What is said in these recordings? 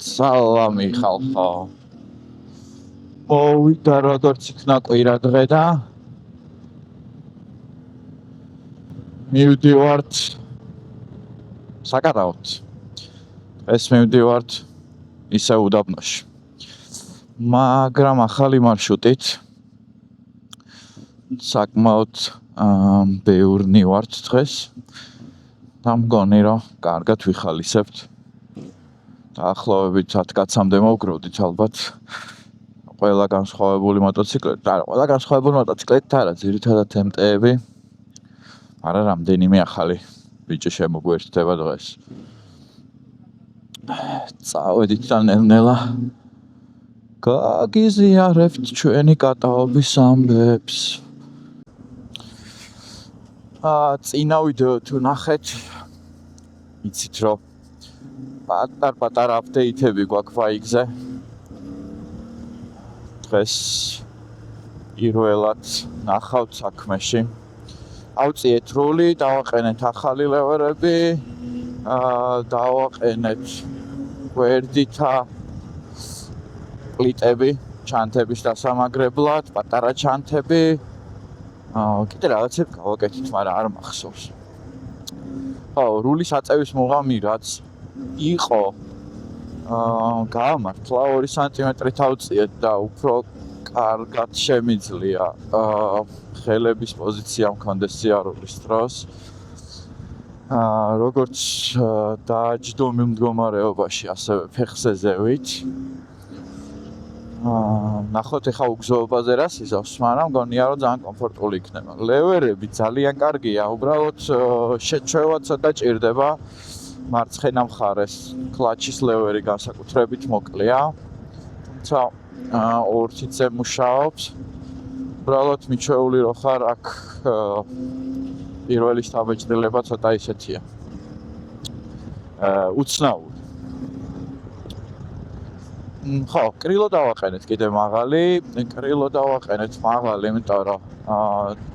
სალამი ხალხო. მოვიდა როგორც იქნა კვირა დღე და მივდივართ საკარავთ. ეს მივდივართ ისე უდაბნოში. მაგრამ ახალი მარშრუტით საკმაოდ ბევრნი ვართ დღეს. და მგონი რომ კარგად ვიხალისებთ. დაახლოებით 10 კაცამდე მოვგროვდით ალბათ. ყველა განსხვავებული მოტოციკლით, ყველა განსხვავებული მოტოციკლით არა, ძირითადად MT-ები. არა, რამდენიმე ახალი ბიჭი შემოგვერთდება დღეს. წავედით და ნელ-ნელა გაგიზიარებთ ჩვენი კატაობის ამბებს. წინა ვიდეო თუ ნახეთ, იცით რომ პატარ-პატარა აპდეიტები გვაქვს ბაიკზე. დღეს პირველად ნახავთ საქმეში. ავწიეთ რული, დავაყენეთ ახალი ლევერები, დავაყენეთ გვერდითა პლიტები, ჩანთების დასამაგრებლად, პატარა ჩანთები. კიდე რაღაცები გავაკეთეთ, მაგრამ არ მახსოვს. რულის აწევის მოღამი რაც იყო, გაამართლა 2 სანტიმეტრით ავწიეთ და უფრო კარგად შემიძლია ხელების პოზიცია მქონდეს სიარულის დროს. როგორც დააჯდომილ მდგომარეობაში, ასევე ფეხზე ზევით. ნახოთ ახლა უგზოობაზე რა სიზავს, მაგრამ მგონია რომ ძალიან კომფორტული იქნება. ლევერები ძალიან კარგია, უბრალოდ შეჩვევა ცოტა ჭირდება. მარცხენა მხარეს კლაჩის ლევერი განსაკუთრებით მოკლეა. თუმცა ორთიც მუშაობს. უბრალოდ მიჩვეული რო ხარ, აქ პირველი შთაბეჭდილება ცოტა ისეთია. უცნაური. ხო, კრილო დავაყენეთ კიდე მაღალი, იმიტომ რომ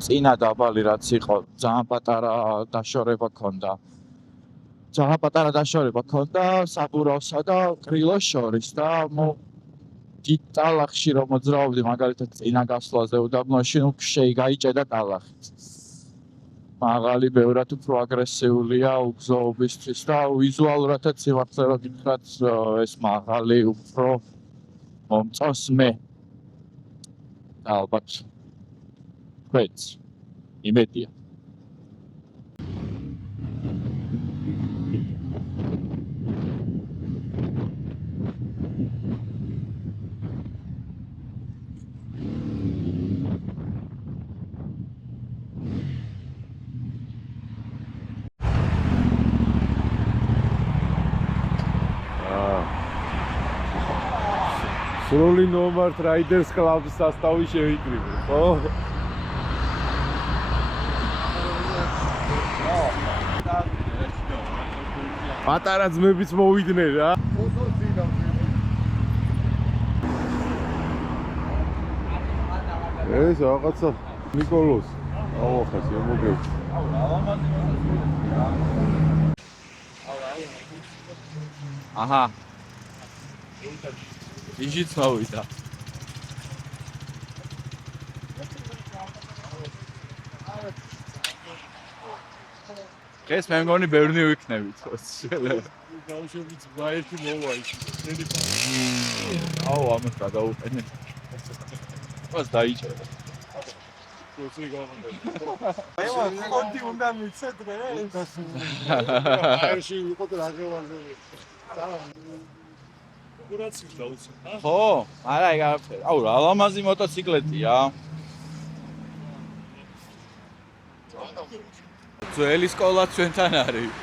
წინა დაბალი რაც იყო, ძალიან პატარა დაშორება ჰქონდა. საბურავსა და კრილოს შორის და დიდ ტალახში რომ მოძრაობდი, მაგალითად წინა გასვლაზე უდაბნოში, გაიჭედა ტალახით. მაღალი ბევრად უფრო აგრესიულია უგზოობისთვის და ვიზუალურადაც სიმართლე რომ გითხრათ, ეს მაღალი უფრო მომწონს მე. ალბათ თქვენც იმედია. სრული ნომართ რაიდერს კლუბის სასტავი შევიკრიბე, ხო? პატარა ძმებიც მოვიდნენ რა. ეს რაღაცა ნიკოლოს ავახას მოგევ. აჰა. იჟიც მოვიდა. ეს მე მგონი ბევრნი ვიქნებით. გავშევით ბაერთი მოვა ის. ამას გადავუყენე. მას დაიჭერა. პროცესი გავხდები. ხონდი უნდა მიცე დღეს. აერში იყო და რაღაცა. კურაცი დაუცე. ხო, არა, რა ლამაზი მოტოციკლეტია. ძველი სკოლა ჩვენთან არის.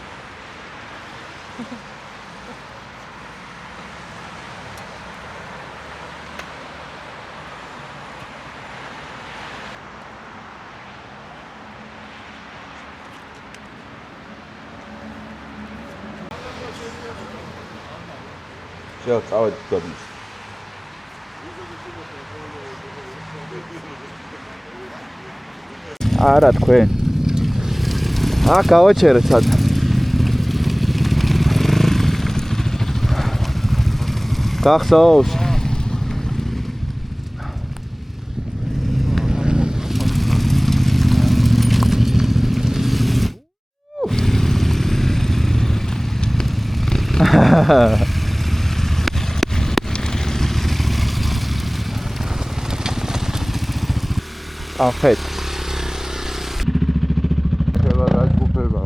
წავედით უდაბნოში. არა თქვენ. გავაჩერეთ სადა. გახსოვს? ახეთ. ხელა დაჯგუფება.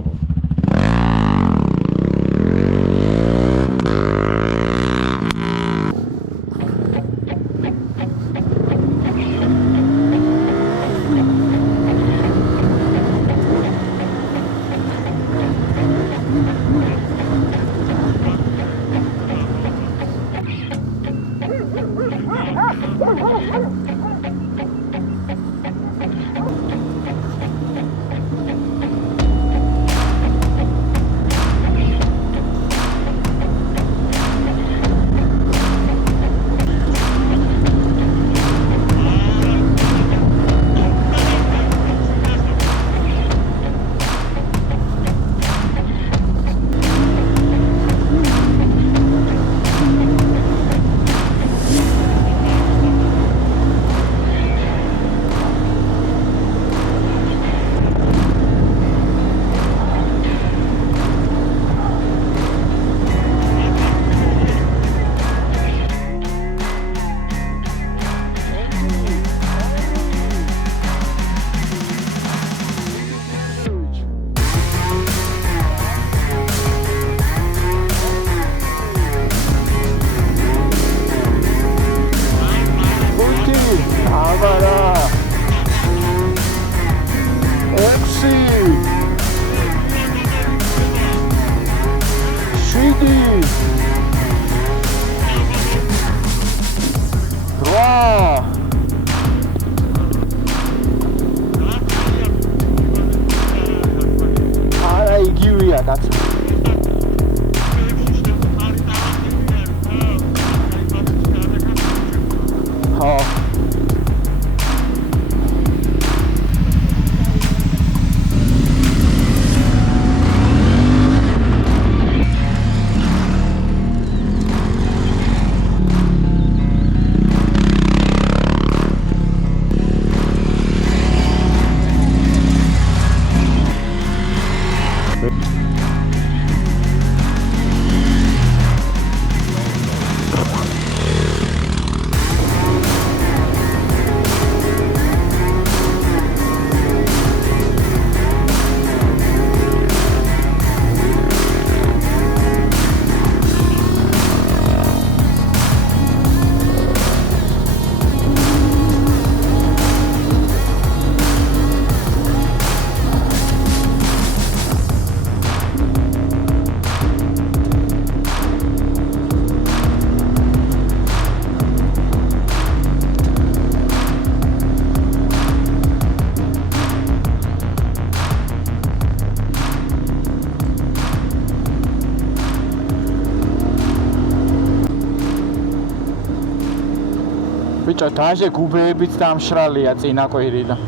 ბიჭო, დაჟე გუბეებიც დამშრალია წინა კვირიდან.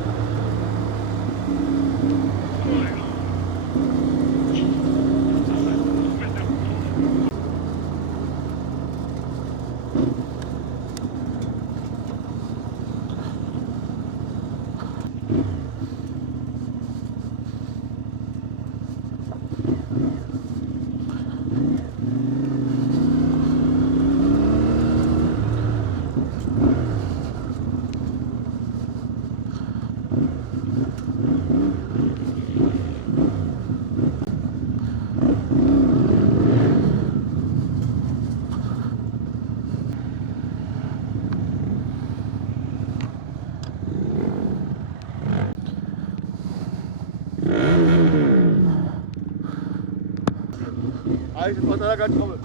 აი ეს პატარა გაჭყობე.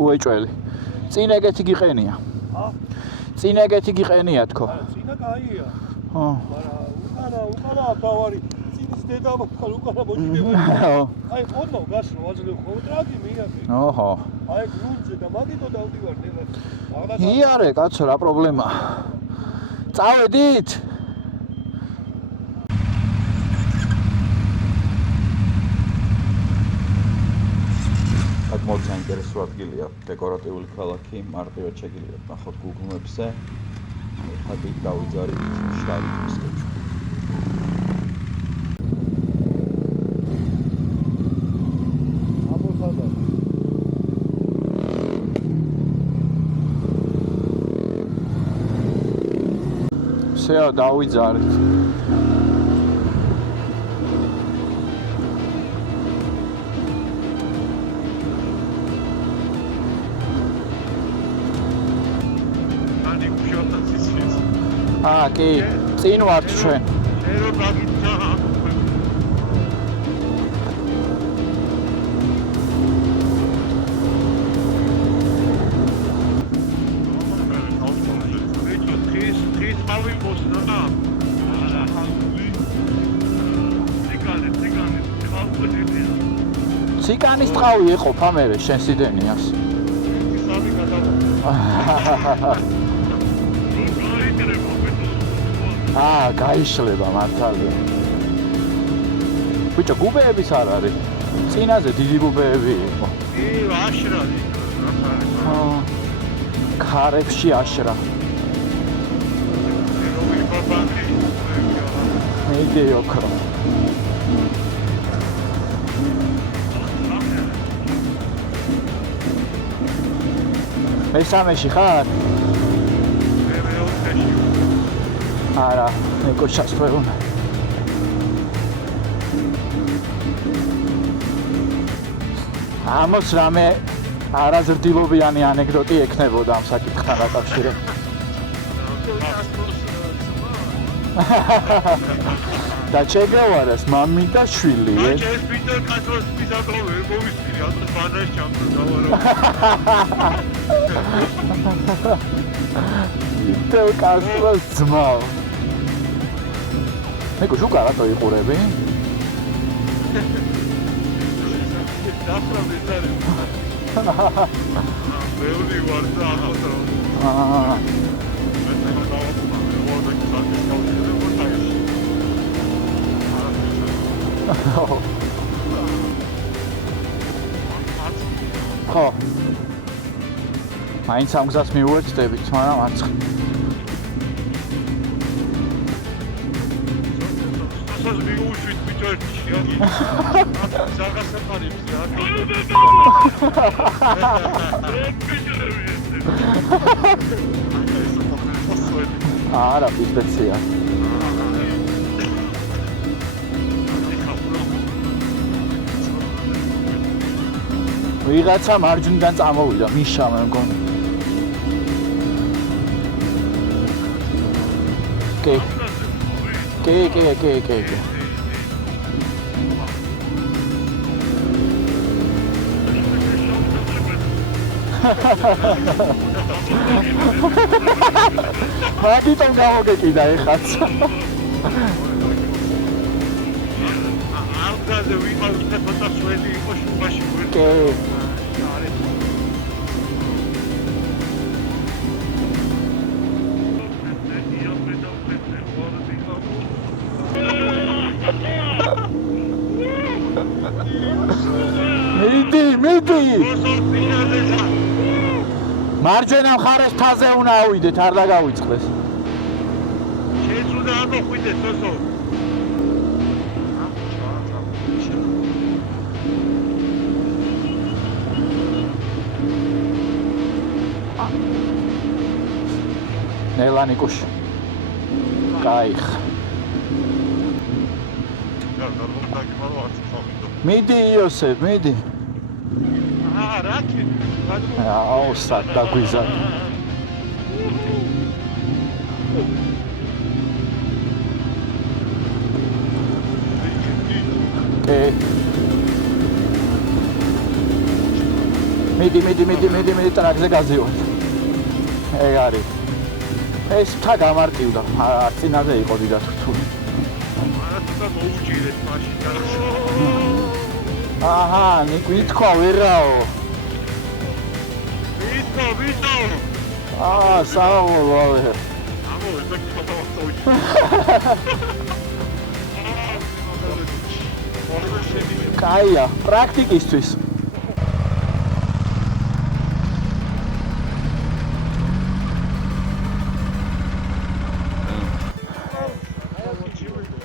უეჭველი. წინ ეგეთი გიყენია. წინ ეგეთი გიყენია თქო. წინა კაია. ხო. მაგრამ უკანა თავარი წინის დედამოთქალ უკანა მოჭიდება. აი ყოდნო გასრო ვაძლევ კონტრაქტი მიიღე. ოჰო. აი გრუნჯზე და მაგიტო დავდივარ ნელა. იარე კაცო რა პრობლემაა. წავედით? საინტერესო ადგილია, დეკორატიული ქალაქი, მარტივად შეგიძლიათ ნახოთ Google Maps-ზე. ხათი დავიძარით შავი მისკეჩი. შეა დავიძარით. კი, წინ ვართ ჩვენ. ერო გაგიცა. ციკანის ტყავი ეყოფა მე შენ სიდენიას. გაიშლება მართალია. ბიჭო, გუბეების არ არის. წინაზე დიდი გუბეები იყო. აშრალი. ქარებში აშრა. მიდი ოქრო. მესამეში ხარ? არა, ეკო ჩასწვეუნა. ამას რამე არაზრდილობიანი ანეკდოტი ექნებოდა ამ საკითხთან დაკავშირებით. და ჩეგევარას მამი და შვილი. ეს ვიდეო კაცოს მისაღწევი მოვისწრე ამ ბანას ჩამწვა დავარო. ვიდეო კაცოს ძმა. მეკო შუქა რატო იყურები? დაფრა მეზარე. მეური ვარ და ახლა. ხო. მაინც ამ გზას მივუერთდებით, მაგრამ არც Σας მიუშვით ბიჭო ერთი. ზაღასაფარებს რა. არა, პისტეცია. ვიღაცა მარჯვნიდან წამოვიდა, მიშა მე მგონი. კი. მაგიტომ გავოგეკიდა ეხაც. არგაზე ვიმართა ფოტო შველი იყო შუბაში. კი. მიდი. მარჯვენა მხარეს თაზე უნდა ავიდეთ, არ დაგავიწყდეს. შენ უნდა ამოხვიდე სოსო. ნელანიკუშ. კაიხ. მიდი იოსებ, მიდი. რაკი? აუ, სად დაგვიზა. მიდი ტრაქზე გაზიოთ. ეგ არის. ეს თა გამარტივდა, არ წინაზე იყო დიდად რთული. არა მოუჭირეთ მაშინ და. აჰა, ნიკვითქვა ვერაო. ვიტო. საუბრობ. კაია, პრაქტიკისთვის.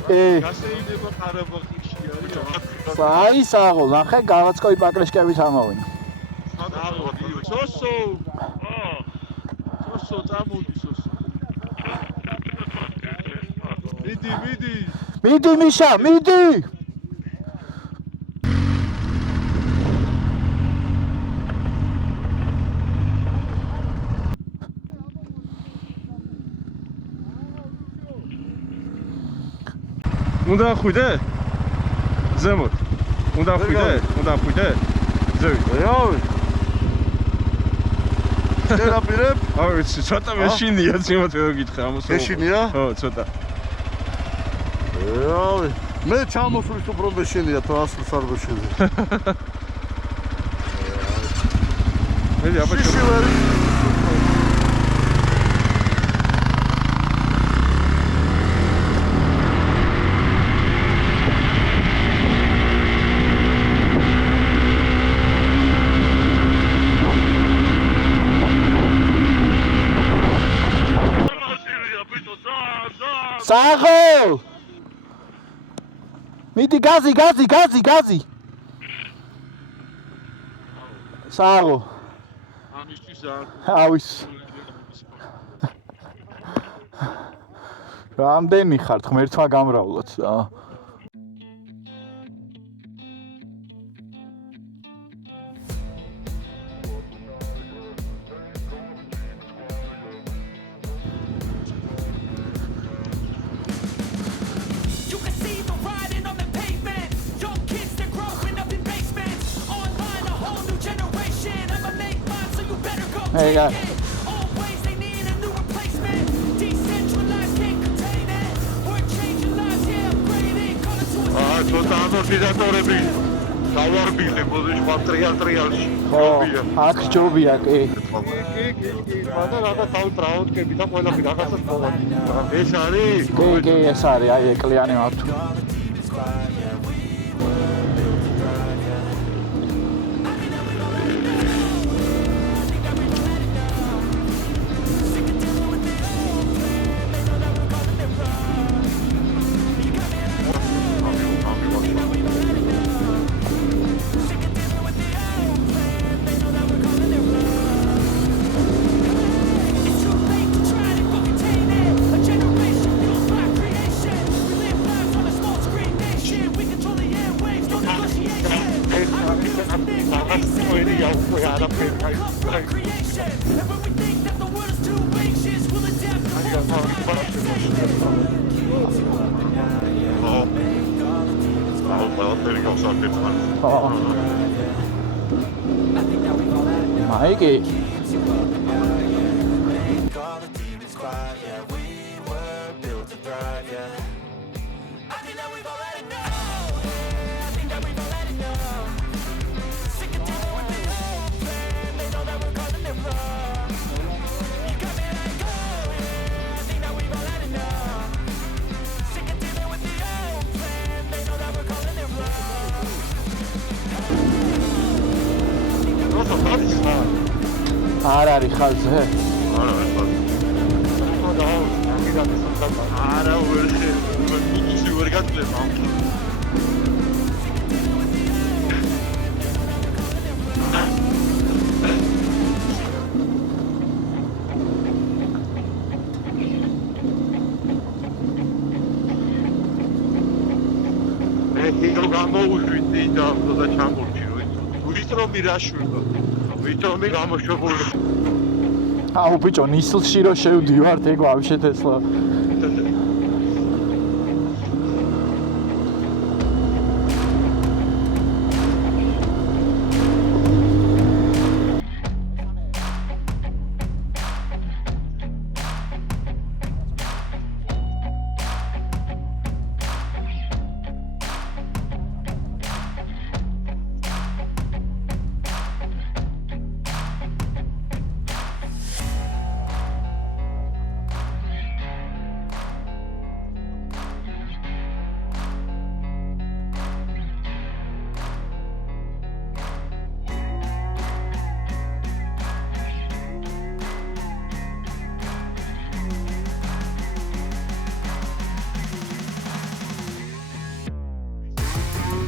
გასეიდება ყარაბაღში არის. აი საღო, ნახე გავაწყოი პაკრიშკებით ამოვინ. სოსო. სოსო წამოდი სოსო. მიდი. მიდი მიშა, მიდი. უნდა ხვიდე? ზემოთ. უნდა ხვიდე? ზევით. რავი. შენაპირებ? არ ვიცი, ცოტა მეშინია ზემოთ ვერ გითხრა ამას. მეშინია? ხო, ცოტა. რავი. მე ჩამოსვლის უფრო მეშინია, თუ ასლს არ მეშინია. მე აბა შიშველი. საღო! მიდი გაზი! საღო. ამისთვის ავის. რამდენი ხართ ღმერთმა გამრავლოთ და Hey guys. Always they need a new replacement. Decentralized, can't contain it. We're changing lives, yeah, upgrading. Call it to a ცოტა ამორტიზატორები დავარბილე მოდი სხვა ტრიალში. აქ ჯობია კი. კი, მაგრამ რაღაც თავი ტრაუნკები და ყველაფერი რაღაცას მოვა. ეს არის? კი, ეს არის, აი ეკლიანი მართო. მაიკი არ არის ხალხზე? არა, ვერ გაგძლება. იგო გამოუშვით და ჩამორჩიო. ვიტრო მირაშვება. ვიტრო მე გამოშვებული. აუ ბიჭო, ნისლში რო შევდივართ, ეგ ვავშე თესლა.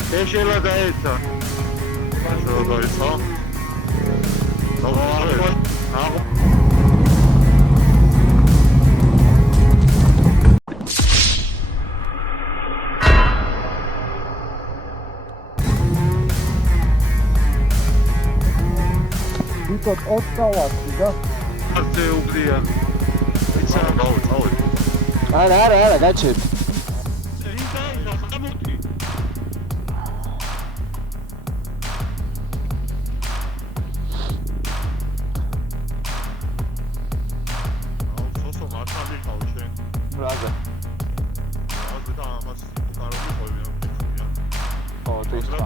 ეშელა დაეცა. ეშელა დაეცა. ვიტო 20 და არც უგდია. ისა გავწავე. არა, გაჩერდი. Bravo. Oh, tu sei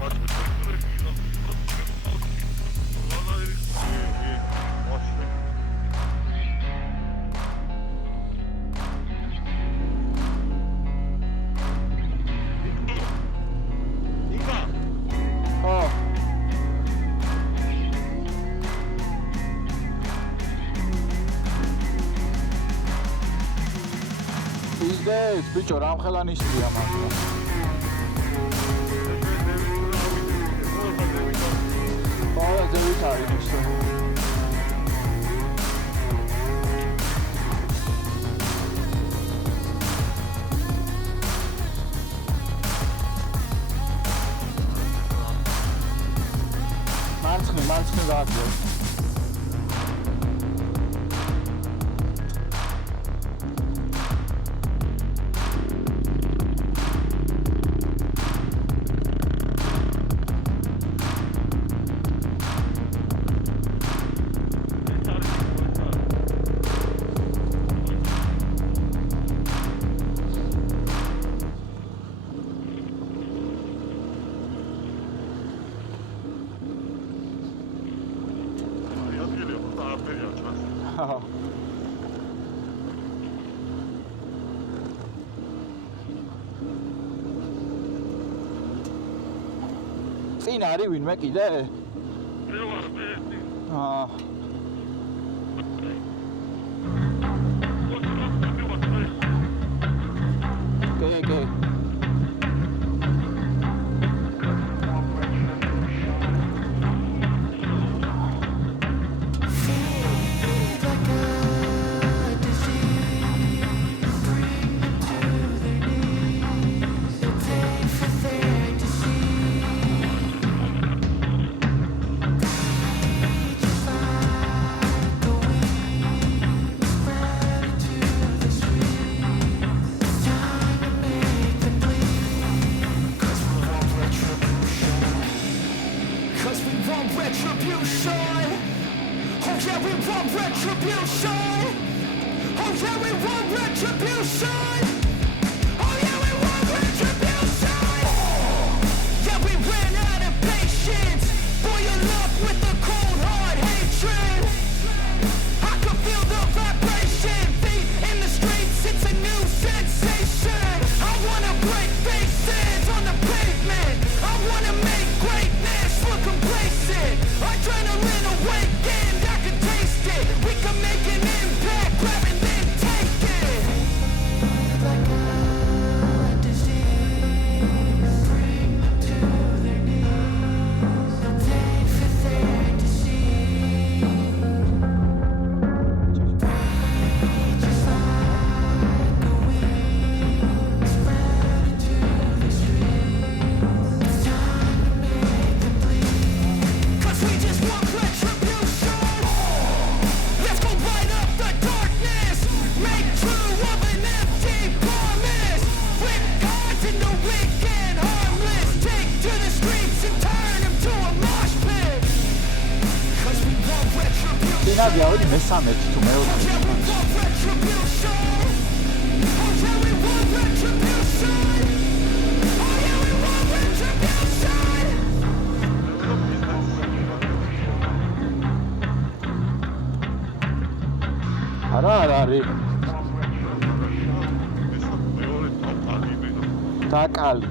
Izdes, bicho, ramxelanisია მართლა. ყველაზე ვითარი ისო. მარცხნი გააგზავნა. წინ არის ვინმე კიდე? აა კე გავიდი მესამეში თუ მეოთხეში. არა არის.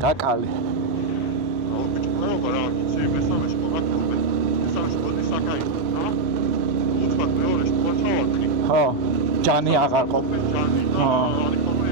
დაკალი. აუ ბიჭო, რა ვიცი, მესამეში მოგაკეთე. მესამეში მოდი საკაი, რა? უცბად მეორეში თვალწავაკი. ხო, ჯანი აღარ ყოფილი. ჯანი, არის ყოფილი.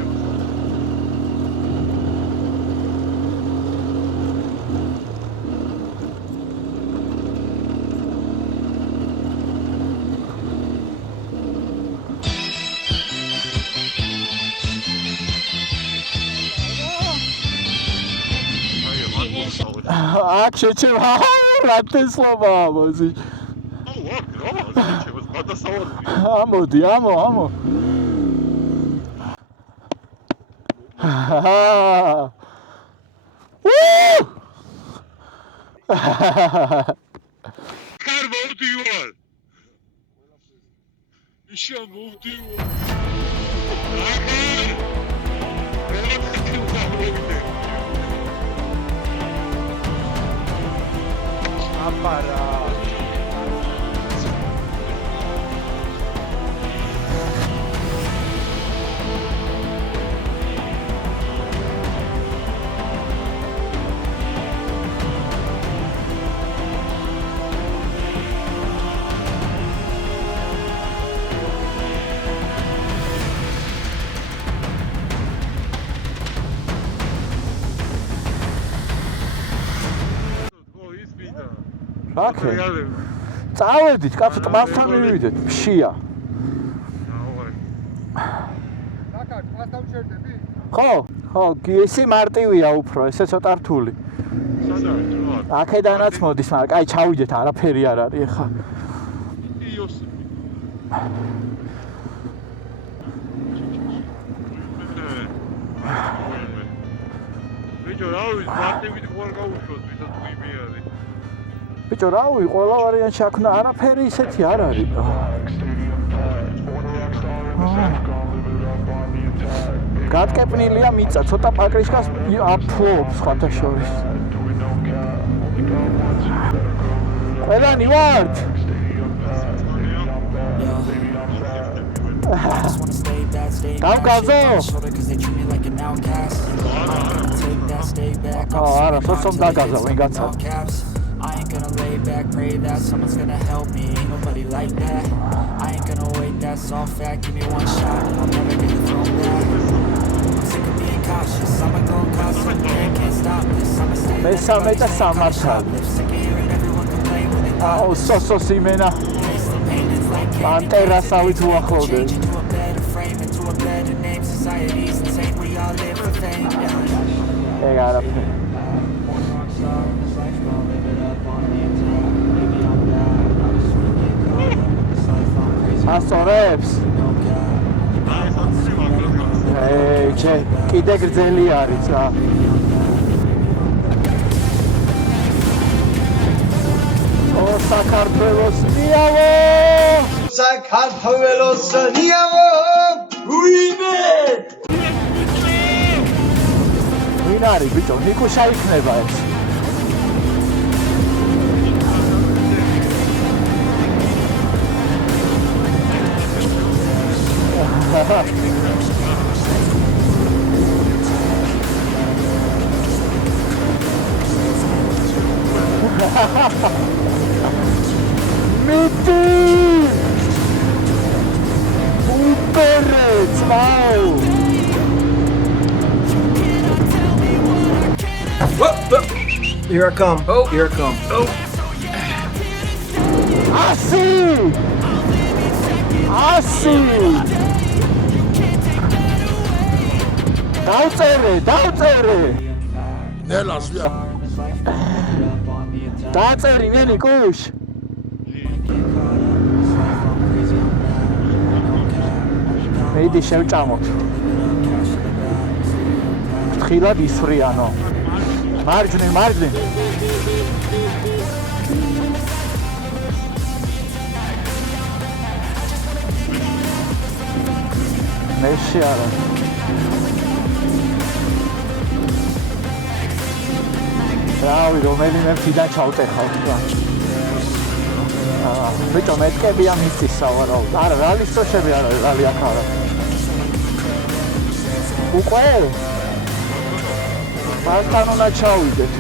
აქ შეჩება რა თესლობა ამაზი. აუ, აქ რა, შეჩება გადასავალი. ამოდი, ამო. ხარ მოვდივარ. ისე მოვდივარ. აპარა აკე. წავედით, კაცო, ტბასთან მივიდეთ, ფშია. აკაკ, ტბასთან შევდები? ხო, ესი მარტივია უფრო, ესე ცოტა რთული. აქედანაც მოდის, მაგრამ კაი, ჩავიდეთ, არაფერი არ არის ახლა. ბიჭო, რა ვიცი, მარტივით ხوار გაუშვოთ, ვისაც გვიმი არის. ბიჭო, რავი, ყველა ვარიანტი აქნა, არაფერი ისეთი არ არის. გატკეპნილია მიწა, ცოტა პაკრიშკას აფლობს სხვათა შორის. ყველანი ვართ? დავკაზო? არა, სოცომ დაგაზა, ვინ გაცა? I ain't gonna lay back, pray that someone's gonna help me. Ain't nobody like that. I ain't gonna wait, that's all fact. Give me one shot and I'll never get the throne back. I'm sick of being cautious. I'ma go cause something, can't stop this. I'ma stay მე სამე და სამართალ. sick of hearing everyone complain when they აუ, სოსოს იმენა. taste the pain. It's like ანტერასავით უახლოვდეს. change into a better frame, into a better name. Society's insane, we all live for fame. ეგ არაფერი. ასწორებს? კიდე გრძელი არის რა. ო საქართველოს ნიავო! საქართველოს ნიავო! ვინმე! ვინ არის ბიჭო? ნიკუშა იქნება ეს. Miti! Uperec, wow! Here I come. Oh, here I come. Oh. Asi! დავწერე. ნელას ვია. დააწერი ნენი კუშ. მედი შევჭამოთ. ფრთხილად ისვრიანო. მარჯვნივ. მეში არა. რავი, რომელიმე მთიდან ჩავტეხავ რა. ბიჭო, მეთქებია მიწის სავარაუდოდ. არა, რალის წოშები არა, რალი აქ არა. უკვე? მასთან უნდა ჩავიდეთ.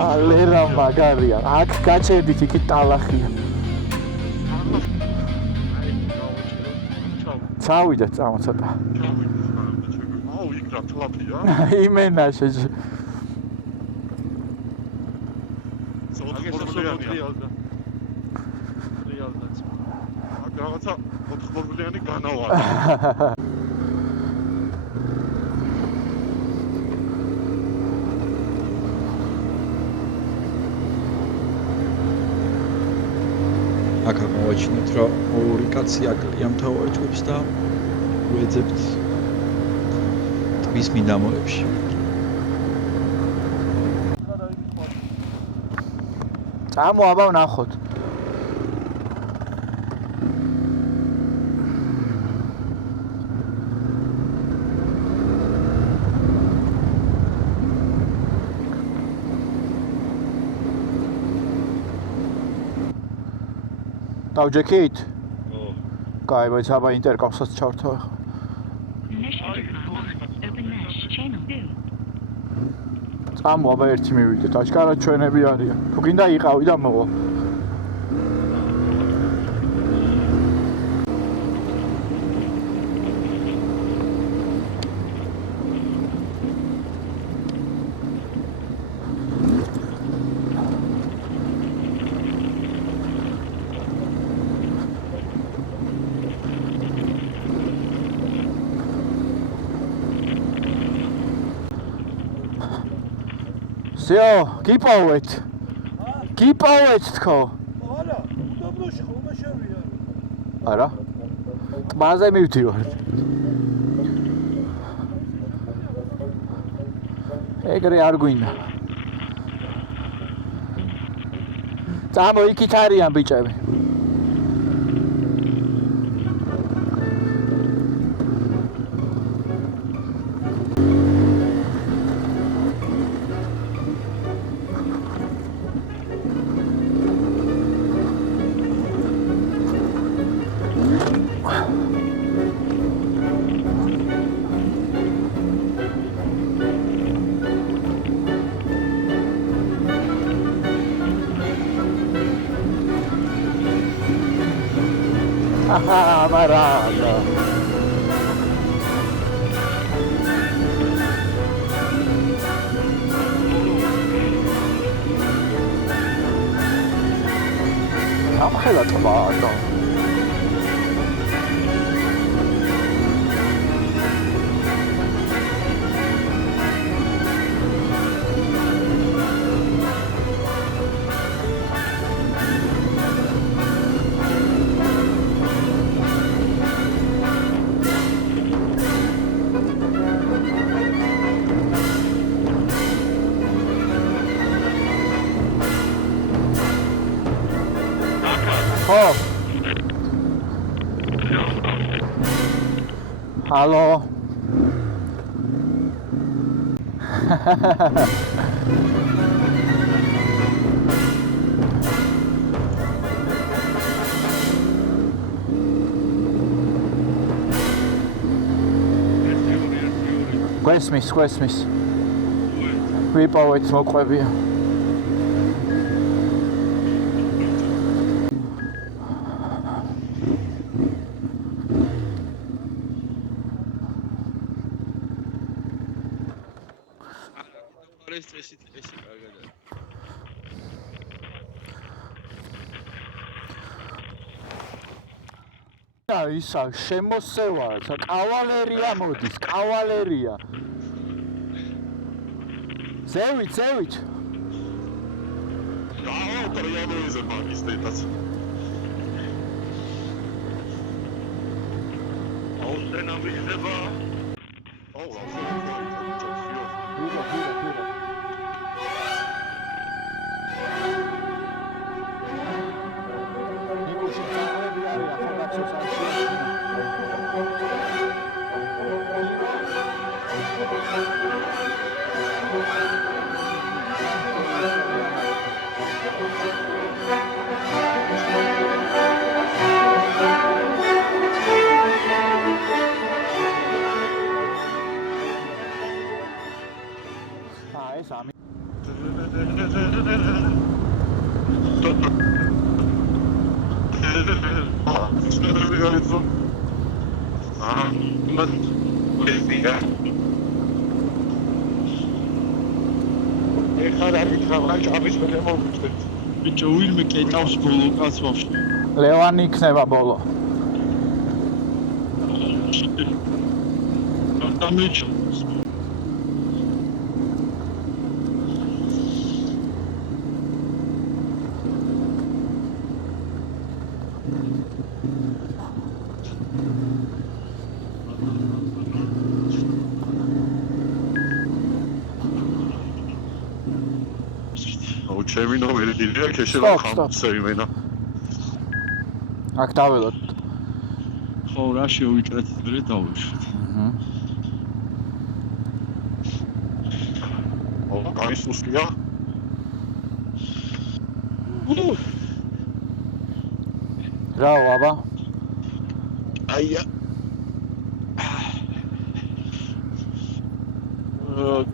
ალერა მაგარია. აქ გაჩერდით, იქით ტალახია. ჩავიდეთ წამო ცოტა. აუ, იქ რა თლაფია? იმენა შეჭ. რაღაცა 4 მოვლიანი განავარ. აქ აღმოვაჩინეთ, რომ ორი კაცი აკლია მთავარ ჯგუფს და ვეძებთ ტბის მიდამოებში. წამო აბა ვნახოთ. დავჯექით? კაი, բայց აბა ინტერკომსაც ჩავრთავ ახლა. წამო აბა ერთი მივიდეთ, აშკარად ჩვენები არიან. თუ გინდა იყავი და მოვა. Всё, გიპოვეთ. გიპოვეთ თქო. არა, უდაბნოში ხოლმე შევია. არა? ტბაზე მივდივარ. ეგრე არ გვინდა. წამო იქით არიან ბიჭები. Marada. ამხელა ტბაა. Oh. Hallo. Quesmis. ვიპოვეთ მოყვებია. ეს კარგად. ისა შემოსევა, კავალერია მოდის, კავალერია. ზევით. Ტრიამოიზე მაგისტეტაც. აუსტრენამიზება. ბიჭო, ვინმე კეტავს ბოლო კაცს ვაფშე. ლევანი იქნება ბოლო. დამეჩავს. ჩემი ნომერი დიდია, ქეშევა ხამსა იმენა. აქ დაველოთ. ხო, რა შევიჭრეთ ძრე დავუშვით. ო, კაი სუსტია. რა აბა? აია.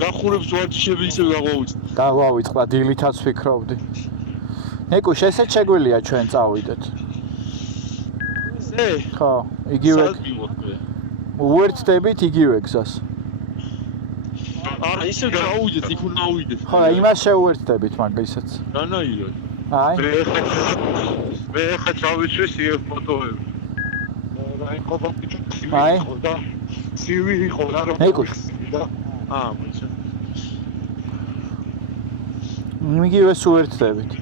გახურებს ვარჯიშები ისე გაღვავიწყდა. გაგვავიწყდა დილითაც ვფიქრობდი. ნიკუშ, ესეც შეგვიძლია ჩვენ წავიდეთ. ესე? ხო, იგივე უერთდებით იგივე გზას. არა, ისე გავიდეთ, იქ უნდა ავიდეთ. ხო, იმას შეუერთდებით მაგისაც. რანაირად? აი, მე ხა ჩავიშვი CF ფოტოები. აი, ყოფილი ბიჭო, აი. და CV იყო რა რომ. ნიკუშ. აა, მოიცა. იგივეს უერთდებით.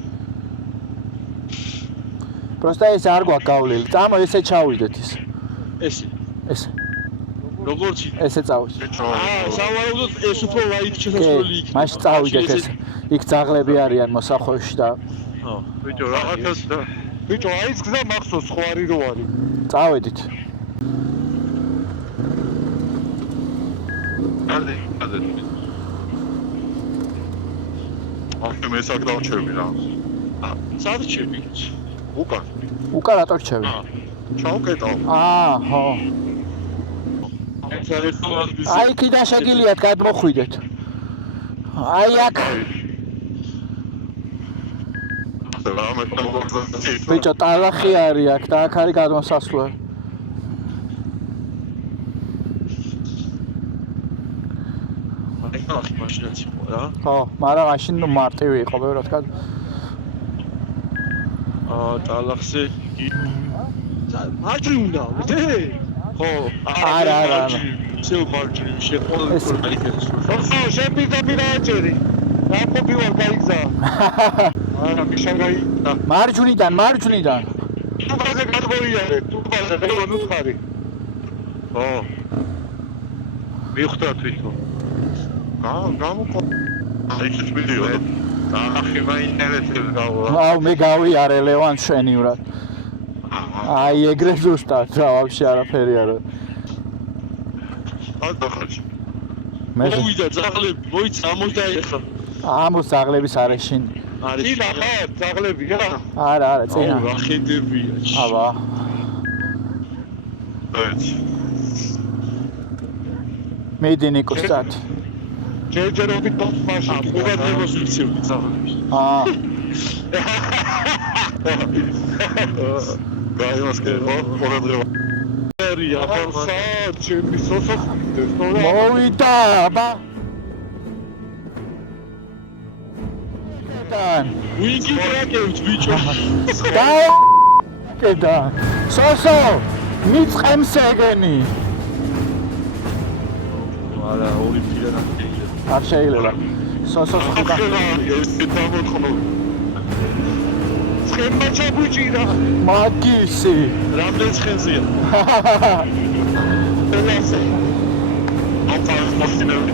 პროსტა ეს არ გვაქვს გავლილი. წამო ესე ჩავიდეთ ის. ესე. ესე. როგორც ესე წავიდეთ. აა, სავარაუდოდ ეს უფრო ლაით შესასვლელი იქნება. მაშინ წავიდეთ ეს. იქ ძაღლები არიან მოსახვევში და ხო, ბიჭო, რაღაცას და ბიჭო, აი ეს გზა მახსოვს ხო არის რო არის. წავედით. არდი. ახლა მე საკ დავჩები რა. სადჩები? უკან. უკან რატო რჩევი? ჩავკეტავ. ხო. აი კიდე შეგიძლიათ გადმოხვიდეთ. აი აქ. ბიჭო, ტალახი არის აქ და აქ არის გადმოსასვლელი. აი, მაშინაც იყო რა. ხო, მაგრამ მაშინ მარტივი იყო, ბევრად კაც. ტალახზე მაჯრი უნდა ვიდე? ხო, არა. ისევ მაჯრი შეყოლ აიქეს. ხო, შენ პირდაპირ აჭერი. რა ყოფილი ვარ გაიგზა. არა, მიშაგაი. მარჯვნიდან. თუბაზე გადმოიარე, თუბაზე რა უთხარი. ხო. მიხვდა თვითონ. გამოკო. აი შეგვიძლია. ტალახი მაინტერესებს გავა. აუ, მე გავიარე ლევან შენივრად. აი ეგრე ზუსტად, რა ვაფშე არაფერი არა. ადახაჩი. მე მოვიდა ძაღლები, მოიცა ამოსდაიხა. ამოს ძაღლების არეშინ. არის. წინა ხარ, ძაღლებია? არა, წინა. რა ხედებია. აბა. მედი ნიკოსტად. ჯერჯერობით მაშინ. ყურადღებას ვიქცევდი ძაღლებს. გაიმასკერო, ყურადღება. ახლა ჩემი სოსოს დესტორა. მოვიდა, აბა. ვინგი ტრაკევთ ბიჭო. და სოსო, მიწყემს ეგენი. არა, ორი ფილა რა. არ შეიძლება. სოსოს ხუდა. ეს დამოთხოვნო. ცხენმა ჩაგვიჭირა. მაგისი. რამდენ ცხენზეა? ელასე. აფა მასინები.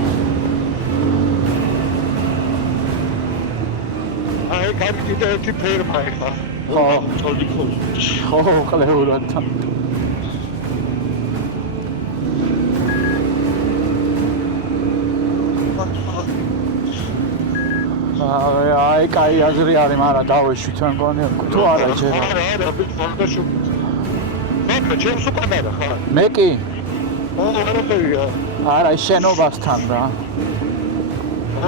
აი, კარგი კიდე ერთი ფერმა ეხა. ხო, თოდი ხოლმე. ხო, ყლეურად. აი, კაი აზრი არის, მაგრამ დავეშვი თქვენ გონი თუ არა ჯერ. არა, ბიჭო, მაგა ჩემს უკან არა ხარ. მე კი? არაფერია. არა, შენობასთან რა.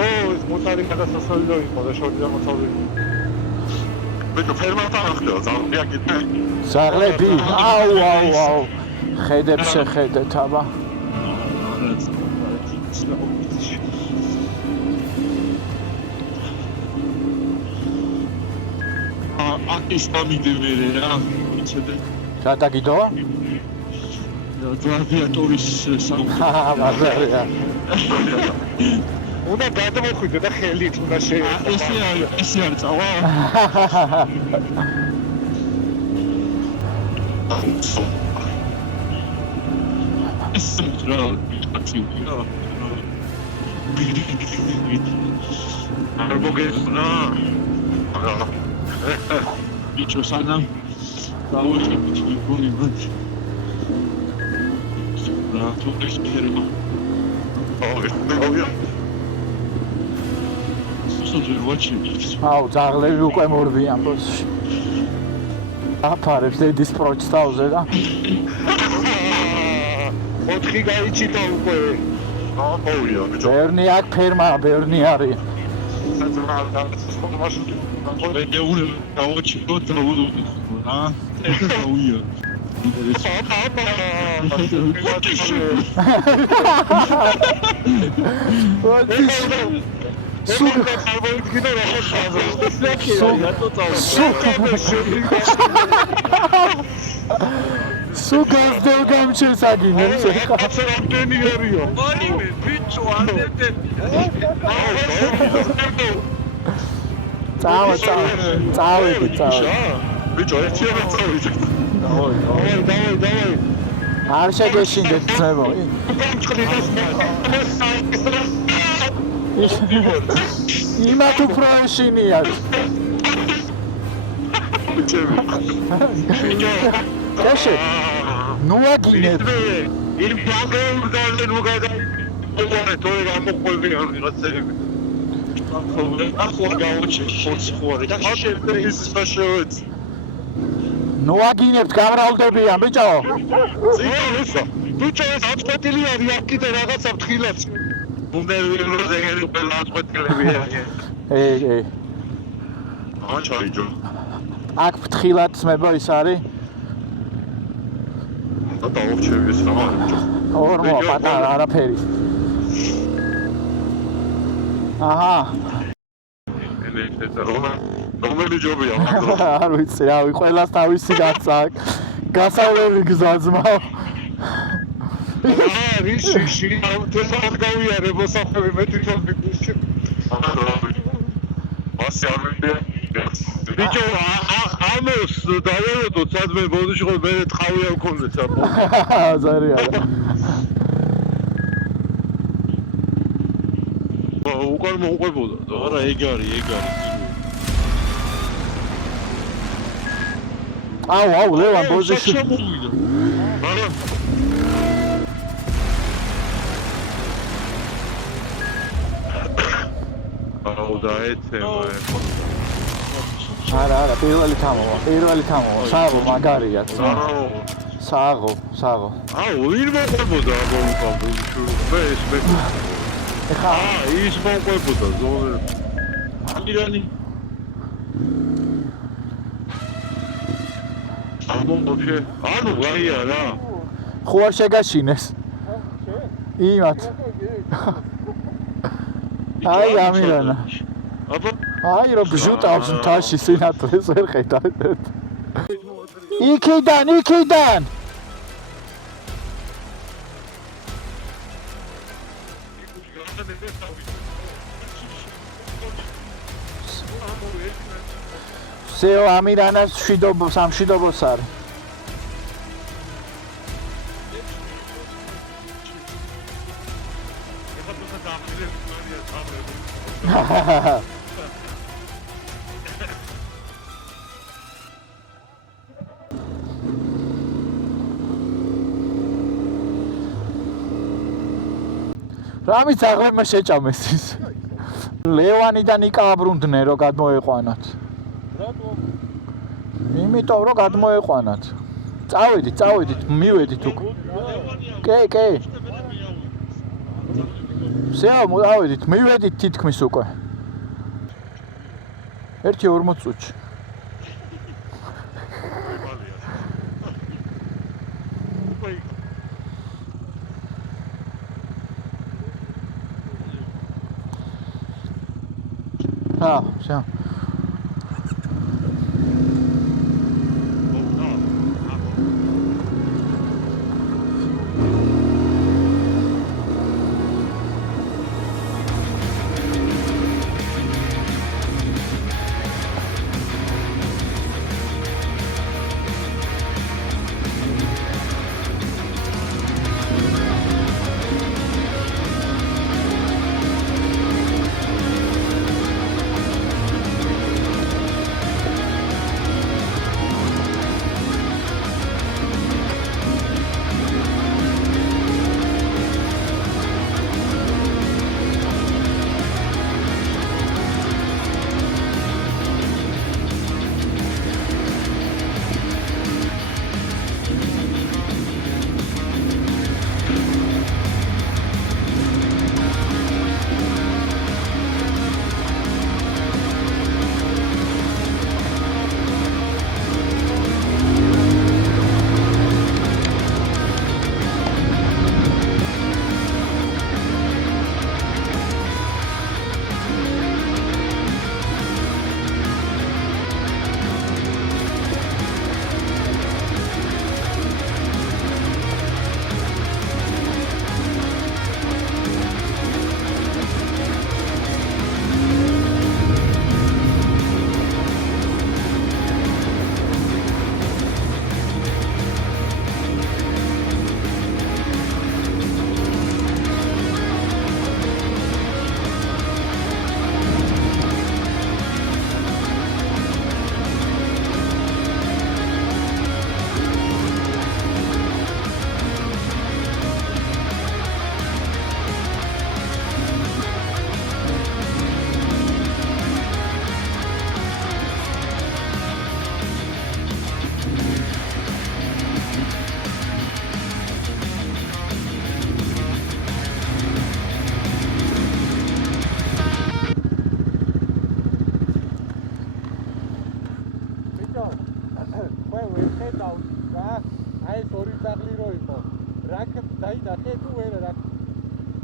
ეს მოტარი გადასასვლელი რო იყო და შორტი დამოწავდი. ბიჭო, ფერმათან ახლა ზაღლია კიდე. ზაღლები? აუ. ხედებს შეხედეთ, აბა. ის დამიდე მერე რა, იცოდე? რა დაგიდო? გლადიატორის აა მაგარია. უნდა გადმოხვიდე და ხელით უნდა შეეწყო. ესე არ წავა? ესე რა აკციო. არ მოგეცნა. ბიჭო სანამ დავუჭირთ გონი ბოჭ. რა თუ ეს ფერმა. აუ ძაღლები უკვე მორბიან ბოსში. აფარებს დედის პროჩტავზე და 4 გაიჩიტა უკვე. აუია ბიჭო. ბერნი აქ ფერმა ბერნი არის. მეუნე დავუჭირო დავუჭირო რა ეს დაუია სუგას დევგამჩეს აგინებს ხა ორივე ბიჭო წავედი ბიჭო ერთი არა წავიდე. დავაი არ შეგეშინდეთ ძმებო იმათ უფრო ეშინიათ კეშე ნუ აგინებ იმ ბაგეურდაზე ნუ გადაიყვანე თორე გამოყვები არ ვიღაცები. ახლა გავუჩი ხოცხوارი და შემდეგ ის საშევეც. ნუ აგინებთ გამრავლდებიან ბიჭო ბიჭო ეს აწყვეტილი არის აქ კიდე რაღაცა ფრთხილად. უნდა ვიღოთ ეგრე ყველა აწყვეტილები არის. ეი აჩაიჯო. აქ ფრთხილად ძმებო ის არის და დავუჩები ეს რა ბიჭო. ორმო პატარა არაფერი აჰა რომელი ჯობია მაგრამ არ ვიცი რავი ყველას თავისი გაცა გასავლელი გზა ძმა რიში აუტესად გავიარე მოსახლე მე თვითონ მიგუში. მასე არ ვიდე. ბიჭო ამოს დავეროდო სადმე ბოდიში ხო მე ტყავი არ მქონდეთ აბო. ზარია უკან მოუყვებოდა. არა ეგ არის. აუ ლევან ბოზიში აუ დაეცემა არა პირველი თამოვა საღო მაგარია საღო აუ ვინ მოყვებოდა აბო უკან მე ეხა ის მოყვებოდა ზოლე ირანი ანუ ვაია რა ხო არ შეგაშინეს იმათ აი ამირანა აი რო ბჟუტავს თაში სინათლეს ვერ ხედავთ იქიდან სეო ამირანას სამშვიდობოს არის რამიც აღლემა შეჭამეს ის ლევანი და ნიკა აბრუნდნენ რომ გადმოეყვანათ იმიტომ რომ გადმოეყვანათ წავედით მივედით უკვე კი სეო მოვედით მივედით თითქმის უკვე 1:40 წუთში все.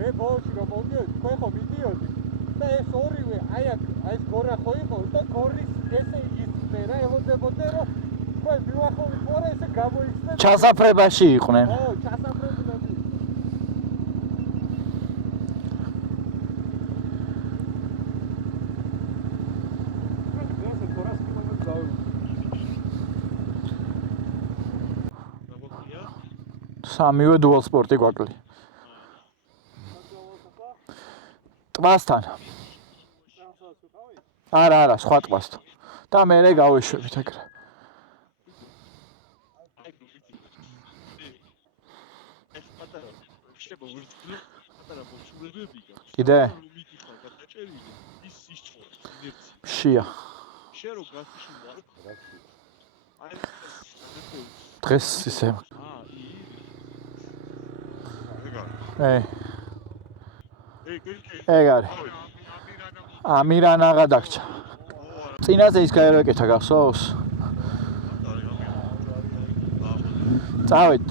მე ბოლოში რომ მოვიდიოდი, თქვენ ხო მიდიოდი და ეს ორივე აი ეს გორა ხო იყო და გორის ესე ისმე რა ელოდებოდე რომ თქვენ მივახოვით მორა ესე გამოიხსნა. ჩასაფრებაში იყვნენ. ო, ჩასაფრებაში. სამივე dual sport-ი გვაკლი. ტბასთან. არა, სხვა ტბასთან. და მე გავეშვებით ეგრე. კიდე? შია. დღეს ისე. ეგ არის. ამირანა გადაგჭა. წინაზე ის გაერვეკეთა გახსოვს? წავით.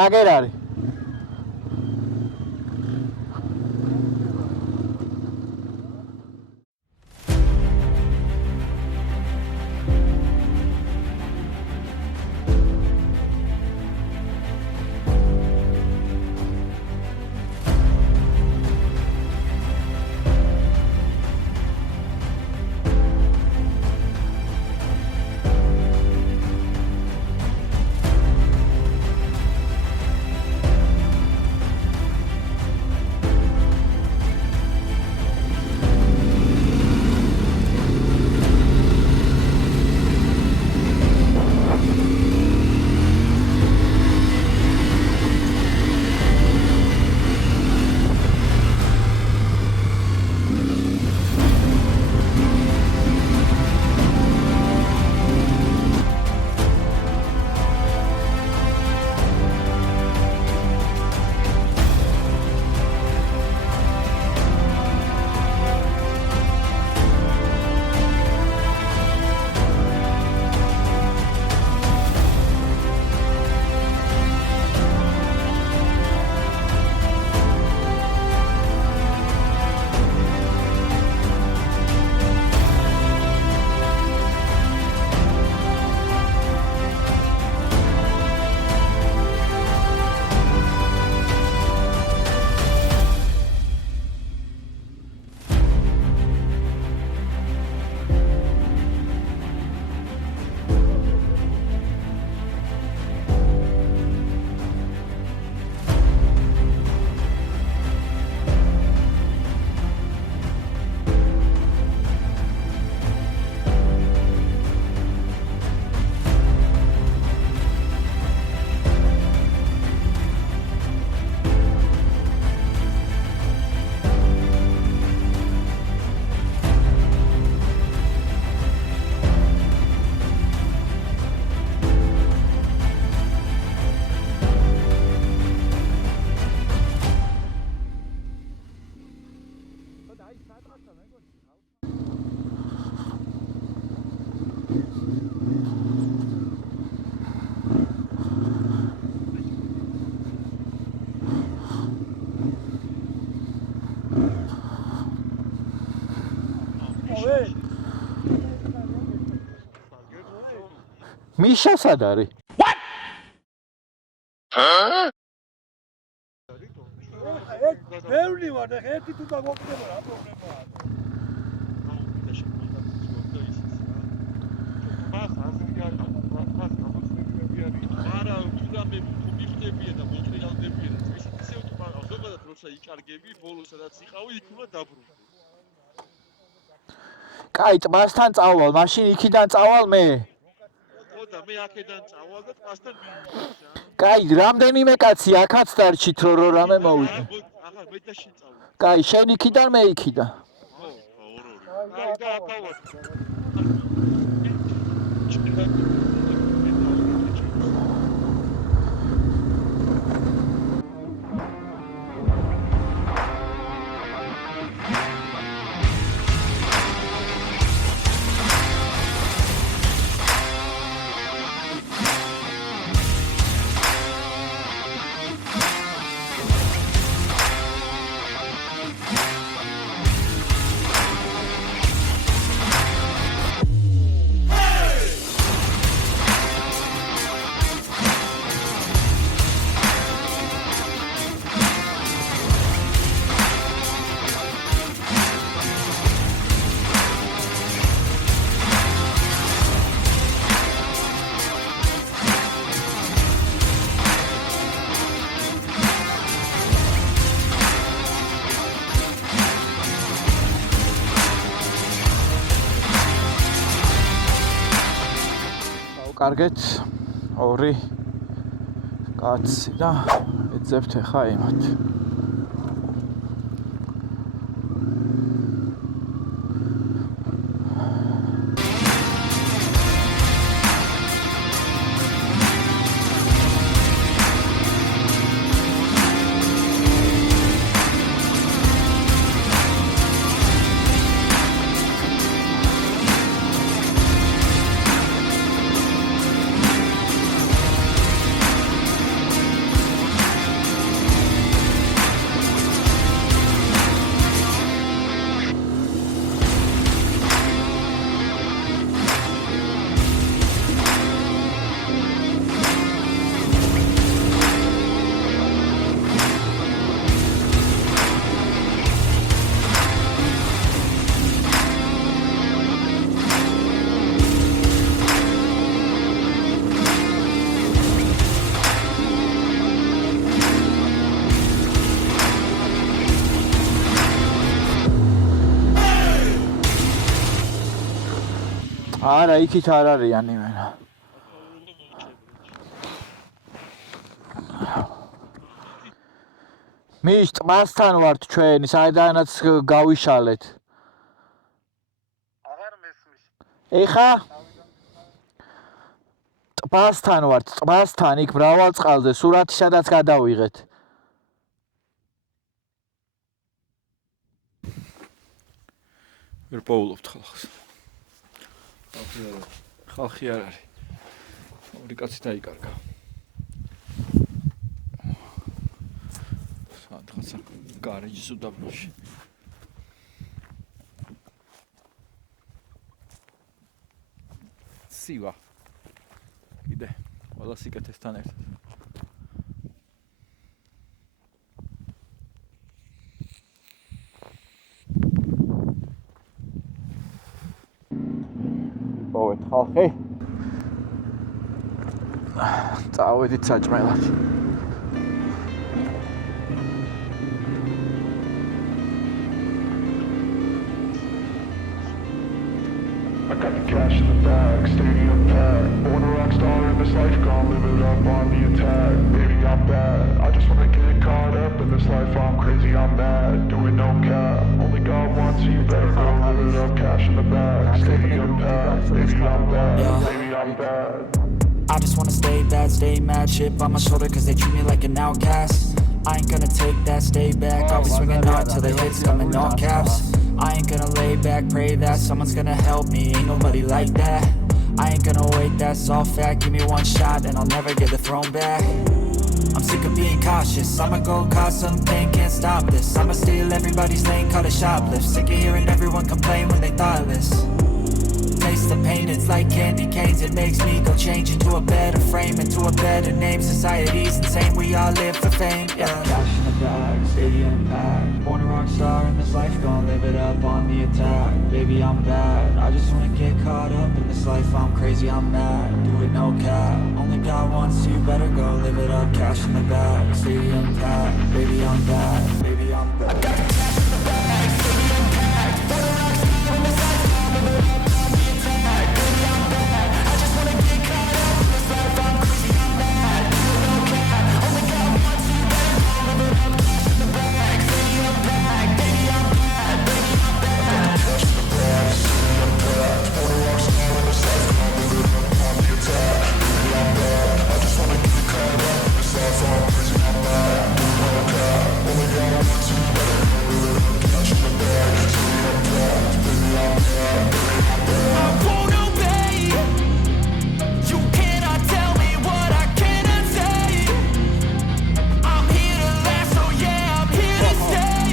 აგერ არის. მიშა სად არის? ბევრი ვარ, ეხა ერთი თუ დამოკიდება რა პრობლემაა. მას აზრი არ აქვს, მას გამოწვევები არის. არა, თუნდაც მივხვდებიან და მოწრიალდებიან. ისე თუმცა ზოგადად როცა იკარგები, ბოლოს სადაც იყავი, იქ უნდა დაბრუნდე. კაი, ტბასთან წავალ, მაშინ იქიდან წავალ მე. და მე აქედან წავალ და ტბასთან მივიდე. კაი, რამდენიმე კაცი აქაც დარჩით, რომ რამე მოვიდე. ახლა მე და შენ წავალ. კაი, შენ იქიდან მე იქიდან. აი და აკავად. კარგეთ, ორი კაცი და ეძებთ ახლა იმათ. არა, იქით არ არიან იმენა. მიშ ტბასთან ვართ ჩვენ, საიდანაც გავიშალეთ. აღარ მესმის. ეხა ტბასთან ვართ, ტბასთან იქ მრავალწყალზე, სურათი სადაც გადავიღეთ. ვერ პოულობთ ხალხს. ხალხი არ არის. ორი კაცი დაიკარგა. სადღაცა გარიჯის უდაბნოში. სივა. კიდე ყველა სიკეთესთან ერთად. პოვეთ ხალხი. წავედით საჭმელად. I got the cash in the bag, stadium packed. Born a rock star in this life, gone live it up on the attack. Baby, I'm bad. I just wanna get caught up in this life. I'm crazy, I'm mad. Doing no cap. Only God wants you, better go live it up. Cash in the bag, stadium packed. Baby, I'm bad. Baby, I'm bad. I just wanna stay bad, stay mad. Chip on my shoulder cause they treat me like an outcast. I ain't gonna take that, stay back. I'll be swinging hard till the hits come in all caps. I ain't gonna lay back, pray that someone's gonna help me. Ain't nobody like that. I ain't gonna wait, that's all fact. Give me one shot and I'll never get the throne back. I'm sick of being cautious. I'ma go cause something, can't stop this. I'ma steal everybody's lane, call it shoplift. Sick of hearing everyone complain when they thoughtless. taste the pain, it's like candy canes. It makes me go change into a better frame, into a better name. Society's insane, we all live for fame, yeah. Cash in the bag, stadium packed. Born a rock star in this life, gonna live it up on the attack. Baby, I'm bad, I just wanna get caught up in this life. I'm crazy, I'm mad, do it no cap. Only God wants you, better go live it up. Cash in the bag, stadium packed. Baby, I'm bad, baby, I'm bad. I got the cash in the bag, stadium packed. Born a rock star in this life, gonna live it up on the attack. Baby, I'm bad, I just wanna get caught up in this life. I'm crazy, I'm mad, do it no cap. Only God wants you, better go live it up. Cash in the bag, stadium packed. Baby, I'm bad, baby, I'm bad. Cash in the bag, stadium packed. Born a rock star in this life, gonna live it up on the attack. Baby, I'm bad, I just wanna get caught up in this life. I'm crazy, I'm mad, do it no cap. Only God wants you, better go live it up. Cash in the bag, stadium packed. Baby, I'm bad, baby, I'm bad. I won't obey. You cannot tell me what I cannot say. I'm here to last, so yeah, I'm here to stay.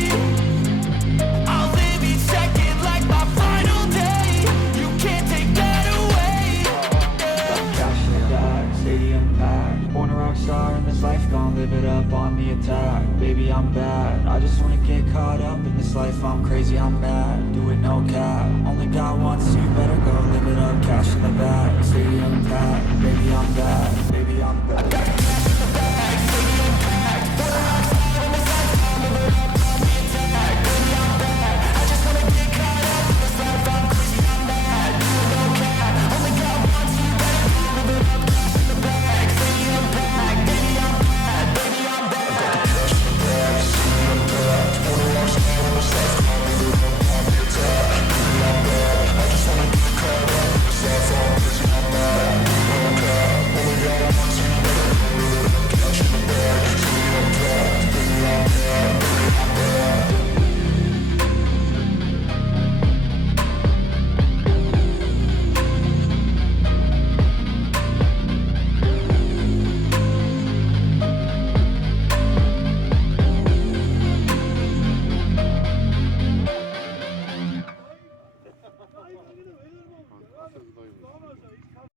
I'll live each second like my final day. You can't take that away. Cash in the bag, stadium packed. Born a rock star in this life, gonna live it up on the attack. Baby, I'm bad, I just wanna get caught up in this life. I'm crazy, I'm mad, do it no cap. Only God wants you, better go live it up. Cash in the bag, stadium packed. Baby, I'm bad, baby, I'm bad.